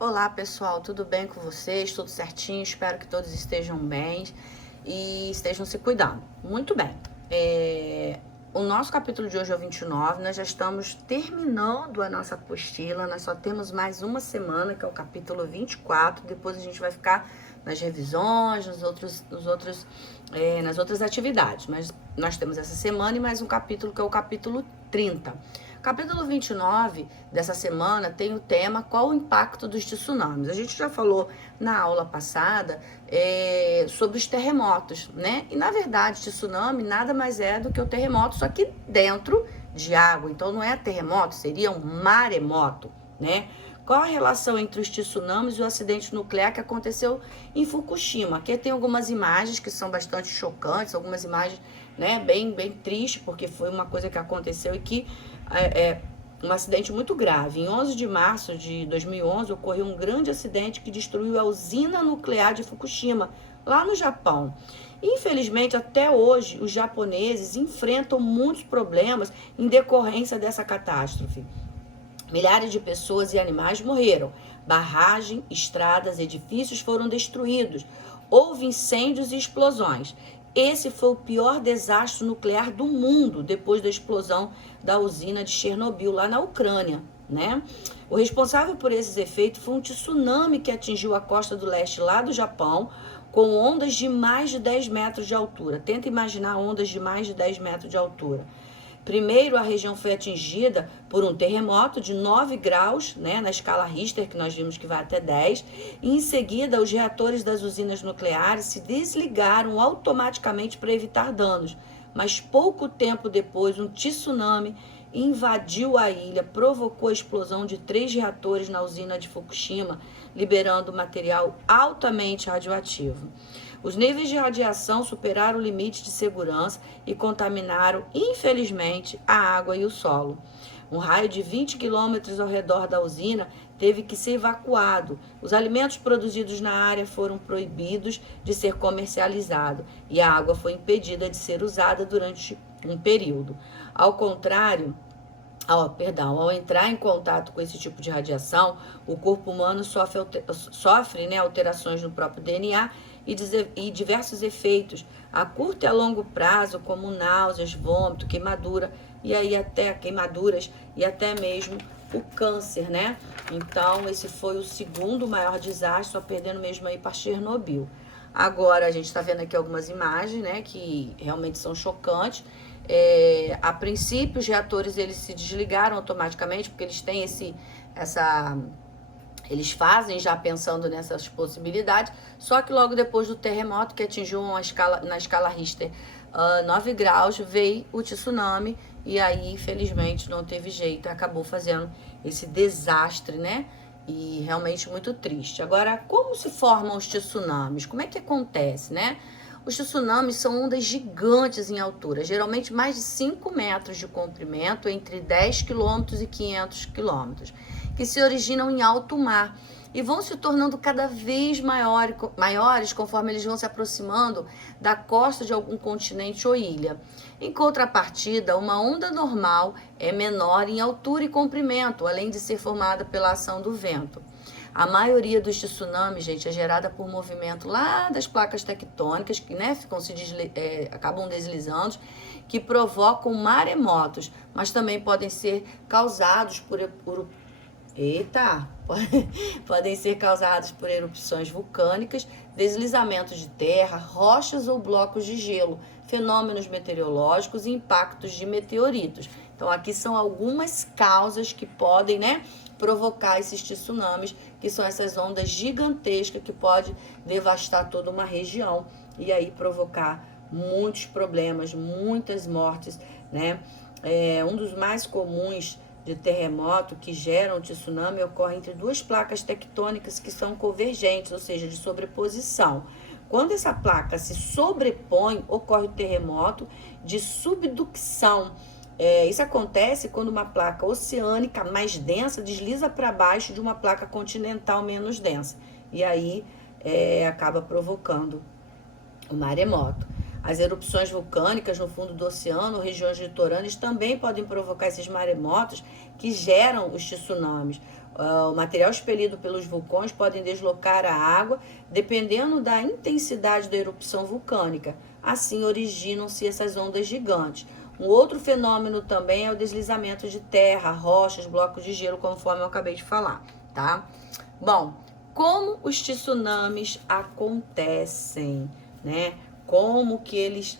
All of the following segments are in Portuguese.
Olá pessoal, tudo bem com vocês? Tudo certinho? Espero que todos estejam bem e estejam se cuidando. Muito bem. O nosso capítulo de hoje é o 29, nós já estamos terminando a nossa apostila, nós só temos mais uma semana, que é o capítulo 24, depois a gente vai ficar nas revisões, nas outras atividades, mas nós temos essa semana e mais um capítulo, que é o capítulo 30. O capítulo 29 dessa semana tem o tema qual o impacto dos tsunamis. A gente já falou na aula passada sobre os terremotos, né? E na verdade, tsunami nada mais é do que o terremoto, só que dentro de água. Então não é terremoto, seria um maremoto, né? Qual a relação entre os tsunamis e o acidente nuclear que aconteceu em Fukushima? Aqui tem algumas imagens que são bastante chocantes, algumas imagens, né, bem tristes, porque foi uma coisa que aconteceu e que um acidente muito grave. Em 11 de março de 2011, ocorreu um grande acidente que destruiu a usina nuclear de Fukushima, lá no Japão. Infelizmente, até hoje, os japoneses enfrentam muitos problemas em decorrência dessa catástrofe. Milhares de pessoas e animais morreram. Barragem, estradas, edifícios foram destruídos. Houve incêndios e explosões. Esse foi o pior desastre nuclear do mundo depois da explosão da usina de Chernobyl, lá na Ucrânia, né? O responsável por esses efeitos foi um tsunami que atingiu a costa do leste lá do Japão, com ondas de mais de 10 metros de altura. Tenta imaginar ondas de mais de 10 metros de altura. Primeiro, a região foi atingida por um terremoto de 9 graus, né, na escala Richter, que nós vimos que vai até 10. E em seguida, os reatores das usinas nucleares se desligaram automaticamente para evitar danos. Mas pouco tempo depois, um tsunami invadiu a ilha, provocou a explosão de 3 reatores na usina de Fukushima, liberando material altamente radioativo. Os níveis de radiação superaram o limite de segurança e contaminaram, infelizmente, a água e o solo. Um raio de 20 quilômetros ao redor da usina teve que ser evacuado. Os alimentos produzidos na área foram proibidos de ser comercializados e a água foi impedida de ser usada durante um período. Ao entrar em contato com esse tipo de radiação, o corpo humano sofre, né, alterações no próprio DNA e diversos efeitos a curto e a longo prazo, como náuseas, vômito, queimaduras e até mesmo o câncer, né? Então, esse foi o segundo maior desastre, só perdendo mesmo aí para Chernobyl. Agora, a gente está vendo aqui algumas imagens, né, que realmente são chocantes. A princípio, os reatores eles se desligaram automaticamente, porque eles têm eles fazem já pensando nessas possibilidades, só que logo depois do terremoto, que atingiu na escala Richter 9 graus, veio o tsunami e aí, infelizmente, não teve jeito, acabou fazendo esse desastre, né? E realmente muito triste. Agora, como se formam os tsunamis? Como é que acontece, né? Os tsunamis são ondas gigantes em altura, geralmente mais de 5 metros de comprimento, entre 10 quilômetros e 500 quilômetros, que se originam em alto mar e vão se tornando cada vez maiores conforme eles vão se aproximando da costa de algum continente ou ilha. Em contrapartida, uma onda normal é menor em altura e comprimento, além de ser formada pela ação do vento. A maioria dos tsunamis, gente, é gerada por movimento lá das placas tectônicas, que, né, acabam deslizando, que provocam maremotos, mas também podem ser causados podem ser causados por erupções vulcânicas, deslizamentos de terra, rochas ou blocos de gelo, fenômenos meteorológicos e impactos de meteoritos. Então, aqui são algumas causas que podem, né, provocar esses tsunamis, que são essas ondas gigantescas que podem devastar toda uma região e aí provocar muitos problemas, muitas mortes, né? Um dos mais comuns de terremoto que geram o tsunami ocorre entre duas placas tectônicas que são convergentes, ou seja, de sobreposição. Quando essa placa se sobrepõe, ocorre o terremoto de subducção. Isso acontece quando uma placa oceânica mais densa desliza para baixo de uma placa continental menos densa. E aí acaba provocando o maremoto. As erupções vulcânicas no fundo do oceano, regiões litorâneas, também podem provocar esses maremotos que geram os tsunamis. O material expelido pelos vulcões podem deslocar a água dependendo da intensidade da erupção vulcânica. Assim originam-se essas ondas gigantes. Um outro fenômeno também é o deslizamento de terra, rochas, blocos de gelo, conforme eu acabei de falar, tá? Bom, como os tsunamis acontecem, né? Como que eles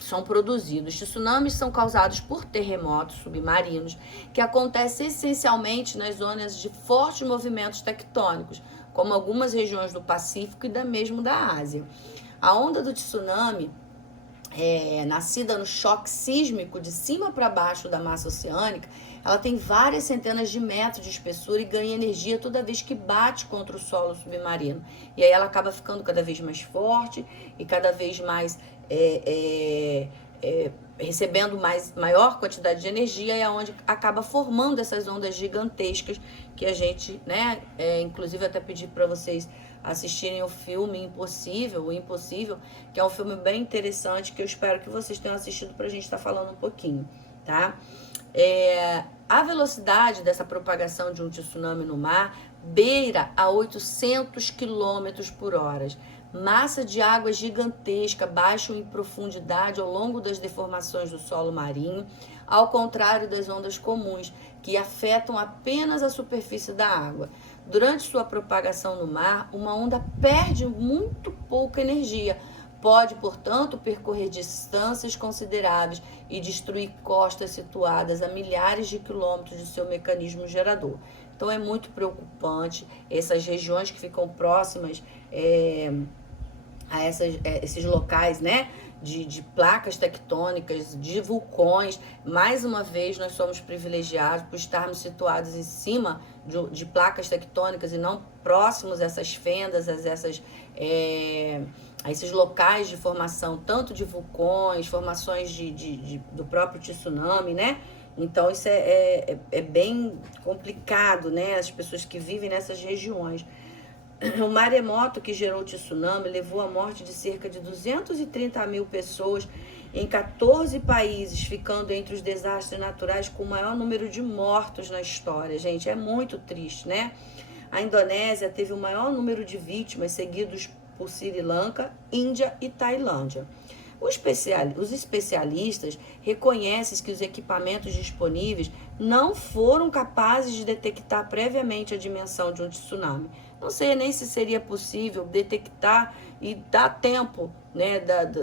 são produzidos. Os tsunamis são causados por terremotos submarinos que acontecem essencialmente nas zonas de fortes movimentos tectônicos, como algumas regiões do Pacífico e mesmo da Ásia. A onda do tsunami nascida no choque sísmico de cima para baixo da massa oceânica, ela tem várias centenas de metros de espessura e ganha energia toda vez que bate contra o solo submarino. E aí ela acaba ficando cada vez mais forte e cada vez mais recebendo maior quantidade de energia, e é onde acaba formando essas ondas gigantescas que a gente, né, inclusive até pedir para vocês assistirem o filme o Impossível, que é um filme bem interessante, que eu espero que vocês tenham assistido pra gente estar falando um pouquinho, tá? A velocidade dessa propagação de um tsunami no mar beira a 800 km por hora. Massa de água gigantesca baixam em profundidade ao longo das deformações do solo marinho, ao contrário das ondas comuns, que afetam apenas a superfície da água. Durante sua propagação no mar, uma onda perde muito pouca energia. Pode, portanto, percorrer distâncias consideráveis e destruir costas situadas a milhares de quilômetros de seu mecanismo gerador. Então é muito preocupante essas regiões que ficam próximas a esses locais, né, de placas tectônicas, de vulcões. Mais uma vez, nós somos privilegiados por estarmos situados em cima de placas tectônicas e não próximos a essas fendas, a esses locais de formação, tanto de vulcões, formações do próprio tsunami, né? Então, isso é bem complicado, né? As pessoas que vivem nessas regiões. O maremoto que gerou o tsunami levou à morte de cerca de 230 mil pessoas em 14 países, ficando entre os desastres naturais com o maior número de mortos na história. Gente, é muito triste, né? A Indonésia teve o maior número de vítimas, seguidos por Sri Lanka, Índia e Tailândia. Os especialistas reconhecem que os equipamentos disponíveis não foram capazes de detectar previamente a dimensão de um tsunami. Não sei nem se seria possível detectar e dar tempo, né,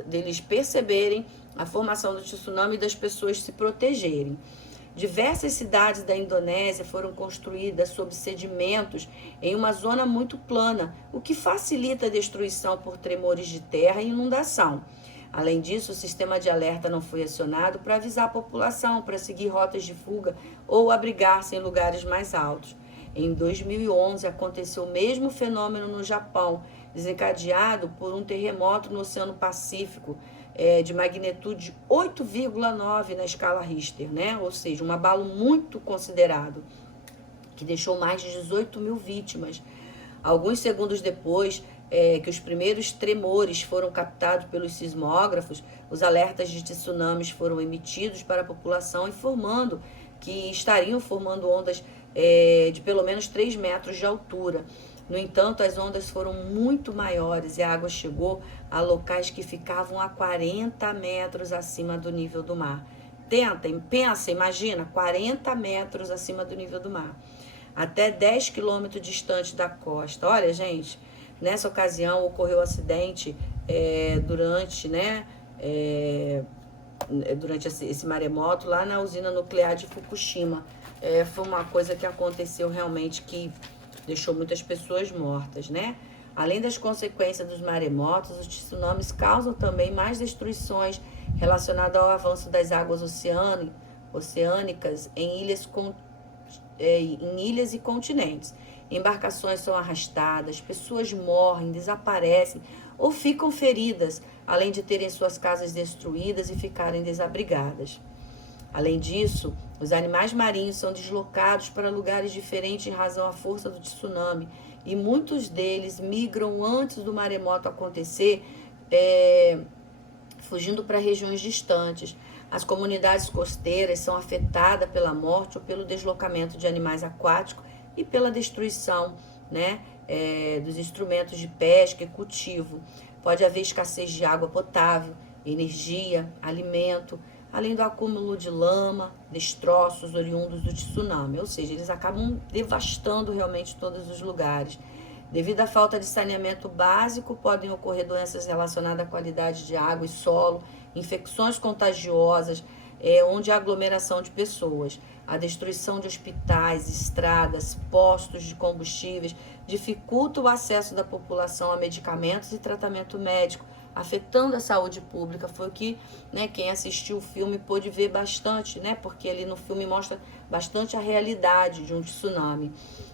deles perceberem a formação do tsunami e das pessoas se protegerem. Diversas cidades da Indonésia foram construídas sob sedimentos em uma zona muito plana, o que facilita a destruição por tremores de terra e inundação. Além disso, o sistema de alerta não foi acionado para avisar a população para seguir rotas de fuga ou abrigar-se em lugares mais altos. Em 2011, aconteceu o mesmo fenômeno no Japão, desencadeado por um terremoto no Oceano Pacífico, de magnitude 8,9 na escala Richter, né? Ou seja, um abalo muito considerado, que deixou mais de 18 mil vítimas. Alguns segundos depois que os primeiros tremores foram captados pelos sismógrafos, os alertas de tsunamis foram emitidos para a população, informando que estariam formando ondas de pelo menos 3 metros de altura. No entanto, as ondas foram muito maiores e a água chegou a locais que ficavam a 40 metros acima do nível do mar. Imagina, 40 metros acima do nível do mar. Até 10 quilômetros distante da costa. Olha, gente, nessa ocasião ocorreu um acidente durante esse maremoto lá na usina nuclear de Fukushima. Foi uma coisa que aconteceu realmente que deixou muitas pessoas mortas, né? Além das consequências dos maremotos, os tsunamis causam também mais destruições relacionadas ao avanço das águas oceânicas em ilhas e continentes. Embarcações são arrastadas, pessoas morrem, desaparecem ou ficam feridas, além de terem suas casas destruídas e ficarem desabrigadas. Além disso, os animais marinhos são deslocados para lugares diferentes em razão à força do tsunami, e muitos deles migram antes do maremoto acontecer, fugindo para regiões distantes. As comunidades costeiras são afetadas pela morte ou pelo deslocamento de animais aquáticos e pela destruição, né, dos instrumentos de pesca e cultivo. Pode haver escassez de água potável, energia, alimento, além do acúmulo de lama, destroços oriundos do tsunami. Ou seja, eles acabam devastando realmente todos os lugares. Devido à falta de saneamento básico, podem ocorrer doenças relacionadas à qualidade de água e solo, infecções contagiosas, onde há aglomeração de pessoas. A destruição de hospitais, estradas, postos de combustíveis dificulta o acesso da população a medicamentos e tratamento médico, afetando a saúde pública. Foi o que, né, quem assistiu o filme pôde ver bastante, né, porque ali no filme mostra bastante a realidade de um tsunami.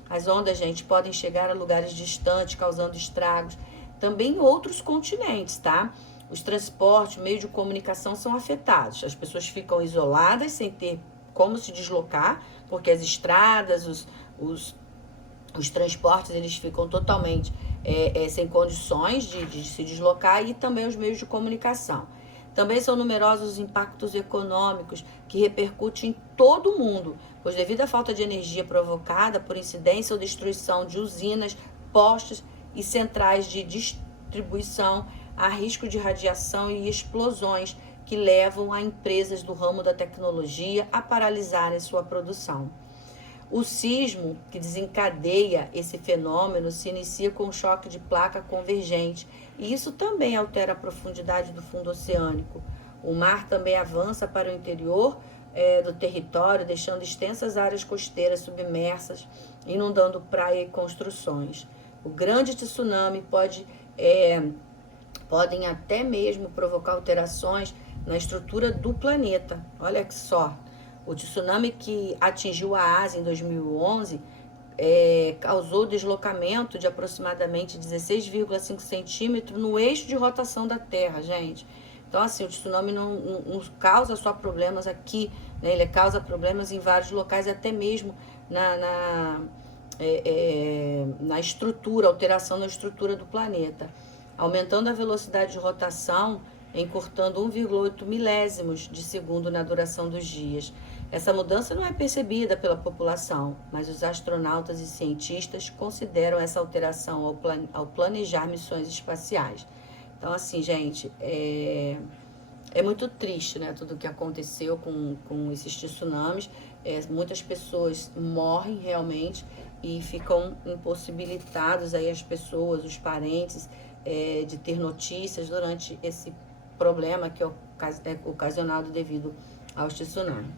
As ondas, gente, podem chegar a lugares distantes, causando estragos. Também em outros continentes, tá? Os transportes, meio de comunicação são afetados. As pessoas ficam isoladas, sem ter como se deslocar, porque as estradas, os transportes, eles ficam totalmente sem condições de se deslocar, e também os meios de comunicação. Também são numerosos os impactos econômicos que repercutem em todo o mundo, pois devido à falta de energia provocada por incidência ou destruição de usinas, postos e centrais de distribuição, há risco de radiação e explosões que levam a empresas do ramo da tecnologia a paralisarem sua produção. O sismo que desencadeia esse fenômeno se inicia com um choque de placa convergente, e isso também altera a profundidade do fundo oceânico. O mar também avança para o interior do território, deixando extensas áreas costeiras submersas, inundando praia e construções. O grande tsunami podem até mesmo provocar alterações na estrutura do planeta. Olha que só. O tsunami que atingiu a Ásia em 2011 causou deslocamento de aproximadamente 16,5 centímetros no eixo de rotação da Terra, gente. Então, assim, o tsunami não causa só problemas aqui, né? Ele causa problemas em vários locais, até mesmo na estrutura, alteração na estrutura do planeta, aumentando a velocidade de rotação, encurtando 1,8 milésimos de segundo na duração dos dias. Essa mudança não é percebida pela população, mas os astronautas e cientistas consideram essa alteração ao planejar missões espaciais. Então, assim, gente, é muito triste, né, tudo o que aconteceu com esses tsunamis. Muitas pessoas morrem realmente e ficam impossibilitados aí as pessoas, os parentes, de ter notícias durante esse problema que é ocasionado devido aos tsunamis.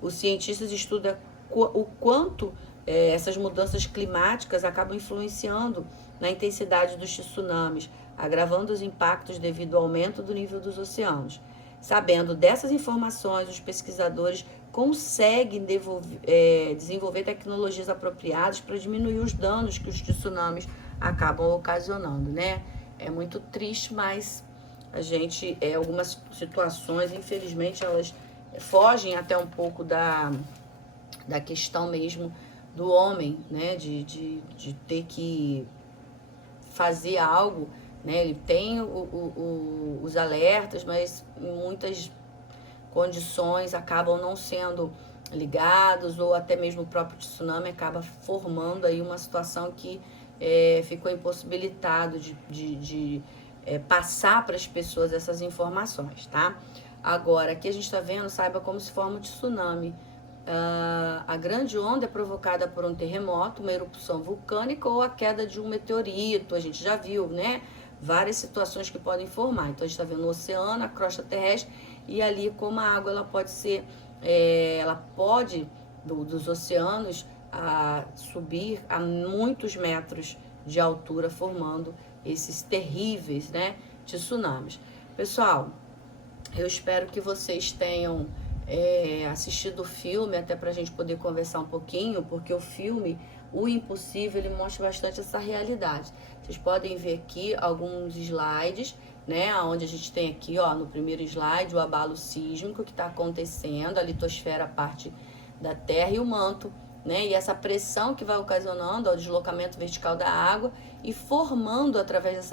Os cientistas estudam o quanto essas mudanças climáticas acabam influenciando na intensidade dos tsunamis, agravando os impactos devido ao aumento do nível dos oceanos. Sabendo dessas informações, os pesquisadores conseguem desenvolver tecnologias apropriadas para diminuir os danos que os tsunamis acabam ocasionando, né? É muito triste, mas algumas situações, infelizmente, elas fogem até um pouco da questão mesmo do homem, né? De ter que fazer algo, né? Ele tem os alertas, mas em muitas condições acabam não sendo ligados, ou até mesmo o próprio tsunami acaba formando aí uma situação que ficou impossibilitado de passar para as pessoas essas informações, tá? Agora, aqui a gente está vendo, saiba como se forma o tsunami. A grande onda é provocada por um terremoto, uma erupção vulcânica ou a queda de um meteorito. A gente já viu, né? Várias situações que podem formar. Então, a gente está vendo o oceano, a crosta terrestre, e ali como a água ela pode ser, dos oceanos, subir a muitos metros de altura, formando esses terríveis, né, tsunamis. Pessoal, eu espero que vocês tenham assistido o filme, até para a gente poder conversar um pouquinho, porque o filme, O Impossível, ele mostra bastante essa realidade. Vocês podem ver aqui alguns slides, né, onde a gente tem aqui, ó, no primeiro slide, o abalo sísmico que está acontecendo, a litosfera, a parte da Terra, e o manto, né, e essa pressão que vai ocasionando o deslocamento vertical da água e formando, através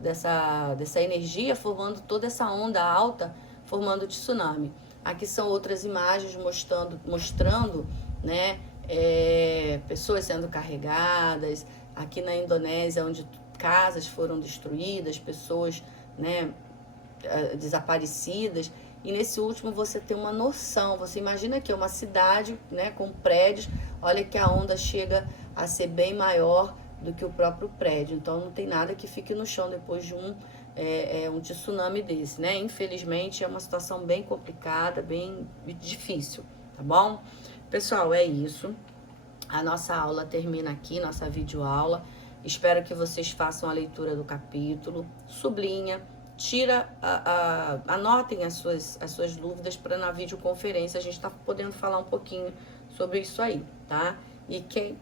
dessa energia, formando toda essa onda alta, formando o tsunami. Aqui são outras imagens mostrando, né, pessoas sendo carregadas. Aqui na Indonésia, onde casas foram destruídas, pessoas, né, desaparecidas. E nesse último você tem uma noção, você imagina que é uma cidade, né, com prédios, olha que a onda chega a ser bem maior do que o próprio prédio, então não tem nada que fique no chão depois de um tsunami desse, né? Infelizmente é uma situação bem complicada, bem difícil, tá bom? Pessoal, é isso. A nossa aula termina aqui, nossa videoaula. Espero que vocês façam a leitura do capítulo, sublinha, anotem as suas dúvidas para na videoconferência a gente tá podendo falar um pouquinho sobre isso aí, tá? E quem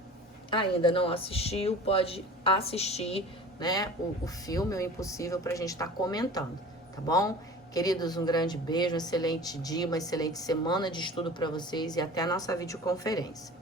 ainda não assistiu, pode assistir, né, o filme O Impossível pra gente estar comentando, tá bom? Queridos, um grande beijo, um excelente dia, uma excelente semana de estudo para vocês e até a nossa videoconferência.